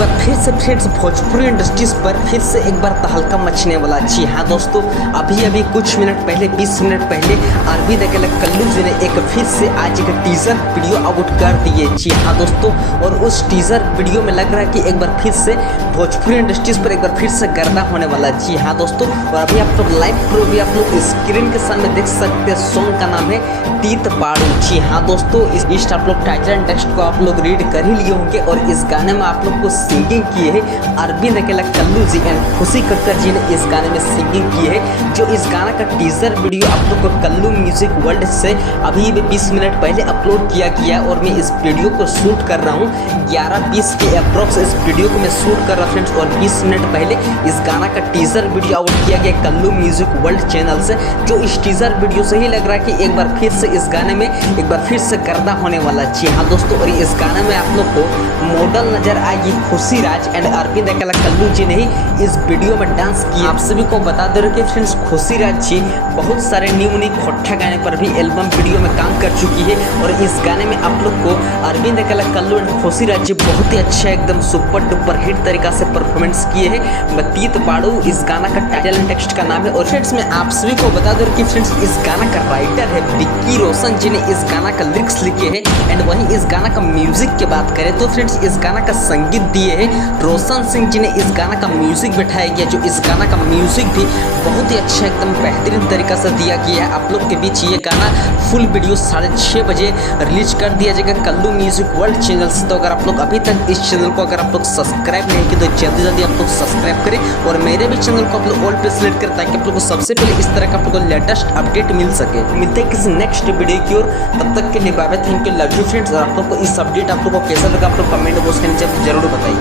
बार फिर से friends Bhojpuri industries पर फिर से एक बार तहलका मचने वाला। जी हाँ दोस्तों, अभी कुछ मिनट पहले 20 मिनट पहले आरबी द कल्लू जी ने एक फिर से आज एक टीजर वीडियो आउट कर दिए। जी हाँ दोस्तों, और उस टीजर वीडियो में लग रहा है कि एक बार फिर से भोजपुरी इंडस्ट्रीज पर एक बार फिर से गर्दा होने वाला। जी हाँ दोस्तों, और अभी आप लोग लाइव प्रो भी आप लोग स्क्रीन के सामने देख सकते हैं। सॉन्ग का नाम है तीत पाड़ू। जी हाँ दोस्तों, इस आप लोग टाइटल एंड टेक्स्ट को आप लोग रीड कर ही लिए होंगे और इस गाने में आप लोग को सिंगिंग किए है आरबी द कल्लू जी एंड खुशी कक्कर जी ने इस गाने में सिंगिंग की है। जो इस गाना का टीजर वीडियो आप लोग को कल्लू म्यूजिक वर्ल्ड से अभी 20 मिनट पहले अपलोड किया गया और मैं इस वीडियो को शूट कर रहा हूँ 11:20 के अप्रोक्स इस वीडियो को मैं शूट कर रहा हूँ फ्रेंड्स। और 20 मिनट पहले इस गाना का टीजर वीडियो आउट किया गया कल्लू म्यूजिक वर्ल्ड चैनल से। जो इस टीजर वीडियो से ही लग रहा है कि एक बार फिर से इस गाने में एक बार फिर से गर्दा होने वाला। जी हाँ दोस्तों, और इस गाने में आप लोग को मॉडल नजर आएगी खुशी राज एंड आरबी द कल्लू जी ने ही इस वीडियो में डांस किया। आप सभी को बता दे रहे कि फ्रेंड्स खुशी राज जी बहुत सारे न्यू खोट्ठा गाने पर भी एल्बम वीडियो में काम कर चुकी है और इस गाने में आप लोग को आरबी द कल्लू एंड खुशी राज जी बहुत ही अच्छा एकदम सुपर डुपर हिट तरीका से परफॉर्मेंस किए हैं। तीत पाड़ू इस गाना का टाइटल एंड टेक्स्ट का नाम है। और फ्रेंड्स मैं आप सभी को बता दूं कि फ्रेंड्स इस गाना का राइटर है विक्की रोशन जी ने इस गाना का लिरिक्स लिखे हैं एंड वहीं इस गाना का म्यूजिक की बात करें तो फ्रेंड्स इस गाना का संगीत दिए हैं रोशन सिंह जी ने। इस गाना का म्यूजिक बैठाया गया। जो इस गाना का म्यूजिक भी बहुत ही अच्छा एकदम बेहतरीन तरीका से दिया गया है। आप लोग के बीच ये गाना फुल वीडियो 6:30 बजे रिलीज कर दिया जाएगा कल्लू म्यूजिक वर्ल्ड चैनल से। तो अगर आप लोग अभी तक इस चैनल को अगर आप लोग सब्सक्राइब नहीं किए तो जल्दी आप लोग सब्सक्राइब करें और मेरे भी चैनल को आप लोग ऑल पे सिलेक्ट करें ताकि आप लोग को सबसे पहले इस तरह का आप लोग को लेटेस्ट अपडेट मिल सके। मिलते हैं किसी नेक्स्ट वीडियो की ओर, तब तक के लिए bye bye, thank you, love you friends. और आप लोग को इस अपडेट आप लोग को कैसा लगा आप लोग कमेंट बॉक्स के नीचे जरूर बताइए।